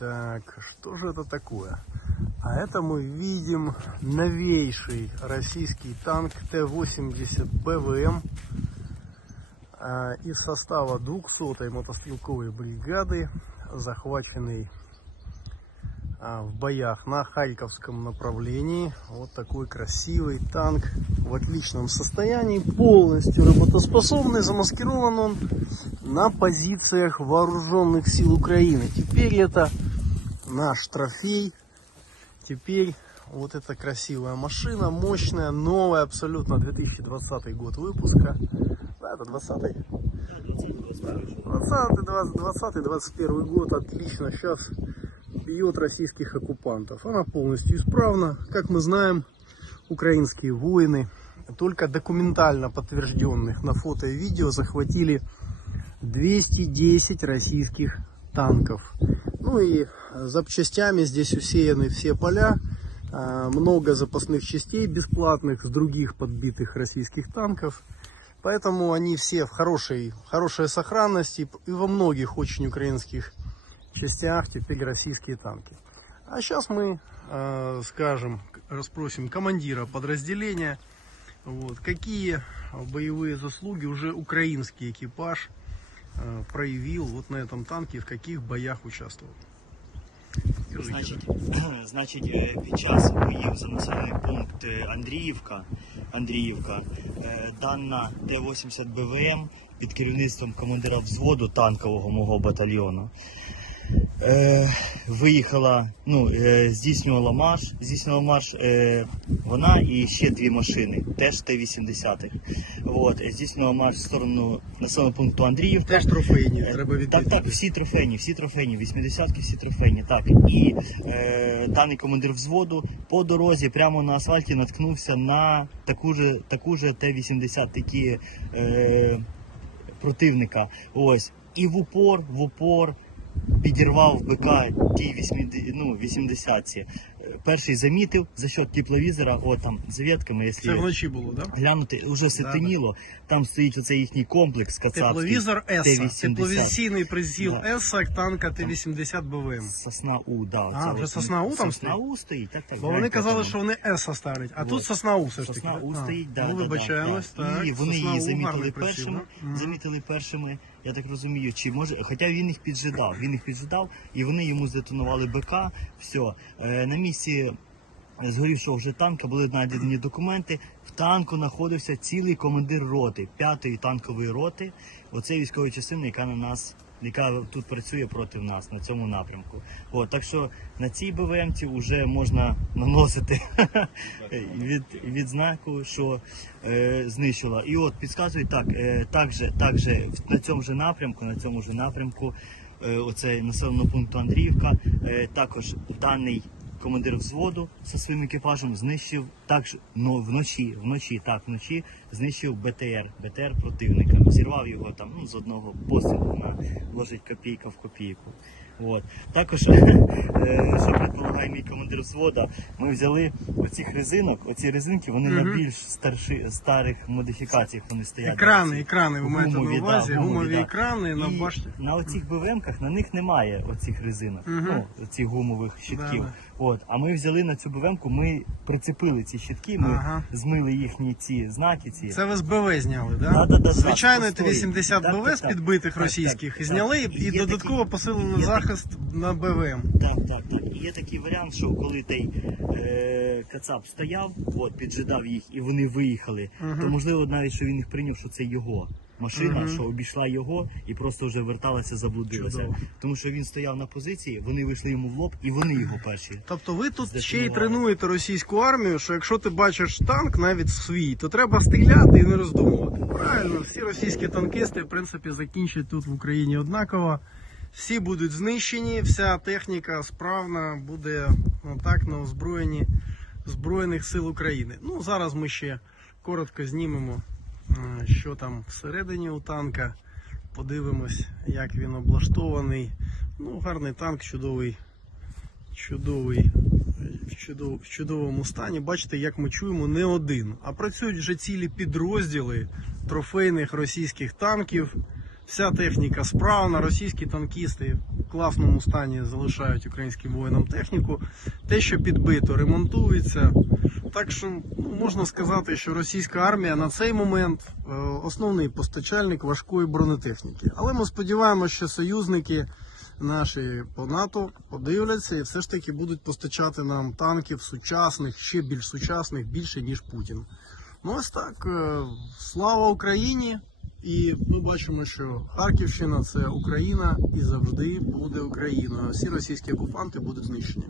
Так, что же это такое? А это мы видим новейший российский танк Т-80 БВМ из состава 200-й мотострелковой бригады, захваченный в боях на Харьковском направлении. Вот такой красивый танк в отличном состоянии, полностью работоспособный. Замаскирован он на позициях вооруженных сил Украины. Теперь это наш трофей. Теперь вот эта красивая машина, мощная, новая, абсолютно 2020 год выпуска. Да, это 20-й. 20-21 год, отлично. Сейчас бьет российских оккупантов. Она полностью исправна. Как мы знаем, украинские воины, только документально подтвержденных на фото и видео, захватили 210 российских танков. Ну и запчастями здесь усеяны все поля. Много запасных частей бесплатных с других подбитых российских танков. Поэтому они все в хорошей сохранности. И во многих очень украинских частях теперь российские танки. А сейчас мы расспросим командира подразделения, какие боевые заслуги уже украинский экипаж проявил вот на этом танке, в каких боях участвовал. Значить, під час боїв за населений пункт Андріївка, дана Т-80 БВМ під керівництвом командира взводу танкового мого батальйону виїхала, здійснювала марш вона і ще дві машини, теж Т-80. Здійснювала марш в сторону населеного пункту Андріївка. Теж трофейні, треба відповідати. Так, всі трофейні, 80-ки, всі трофейні. Так, і даний командир взводу по дорозі прямо на асфальті наткнувся на таку же Т-80 такі противника. І в упор підірвав БК тій 80-ці. Перший замітив за счет тепловізора, там за ветками, якщо це вночі було, да? Глянути, вже ситиніло, там стоїть оцей їхній комплекс кацапський. Тепловізор ЕСА, тепловізійний приціл ЕСА танка Т-80 БВМ. Сосна-У, да. Вже Сосна-У там стоїть? Сосна-У стоїть, так. Бо вони казали, що вони ЕСА ставлять, а тут Сосна-У все ж таки. Сосна-У стоїть, так. Вибачаємось, так. І вони її замітили першими, я так розумію, хоча він їх піджидав, і вони йому здетонували БК, все. На місці згорівшого вже танка були знайдені документи. В танку знаходився цілий командир роти, 5-ї танкової роти, оцеї військової частини, яка тут працює проти нас на цьому напрямку. Так що на цій БВМ-ці вже можна наносити відзнаку, що знищила. І підказують також на цьому ж напрямку, оцей населеного пункту Андріївка, також даний командир взводу зі своїм екіпажем знищив, також вночі знищив БТР противника. Зірвав його з одного пострілу, ложить копійка в копійку. Також, що предполагає мій командир взвода, ми взяли оці резинки, вони на більш старих модифікаціях вони стоять. Екрани, ви маєте на увазі, гумові екрани на башті. На оцих БВМ-ках, на них немає оцих резинок, оцих гумових щитків. А ми взяли на цю БВМ-ку, ми прицепили ці щитки, ми змили їхні ці знаки. Це ви з БВ зняли, так? Да? Звичайно, Т-80 БВ з підбитих російських зняли і додатково посилили захист на БВМ. Так. І є такий варіант, що коли той кацап стояв, піджидав їх і вони виїхали, то можливо навіть, що він їх прийняв, що це його машина, що обійшла його і просто вже верталася, заблудилася. Чудово. Тому що він стояв на позиції, вони вийшли йому в лоб і вони його перші. Тобто ви тут ще й тренуєте російську армію, що якщо ти бачиш танк, навіть свій, то треба стріляти і не роздумувати. Правильно, всі російські танкісти, в принципі, закінчать тут в Україні однаково. Всі будуть знищені, вся техніка справна буде на озброєнні Збройних сил України. Зараз ми ще коротко знімемо, що там всередині у танка. Подивимось, як він облаштований. Гарний танк, в чудовому стані. Бачите, як ми чуємо, не один. А працюють вже цілі підрозділи трофейних російських танків. Вся техніка справна, російські танкісти класному стані залишають українським воїнам техніку. Те, що підбито, ремонтується. Так що можна сказати, що російська армія на цей момент основний постачальник важкої бронетехніки. Але ми сподіваємося, що союзники наші по НАТО подивляться і все ж таки будуть постачати нам танків сучасних, ще більш сучасних, більше ніж Путін. Ну ось так, слава Україні! І ми бачимо, що Харківщина – це Україна і завжди буде Україною. Всі російські окупанти будуть знищені.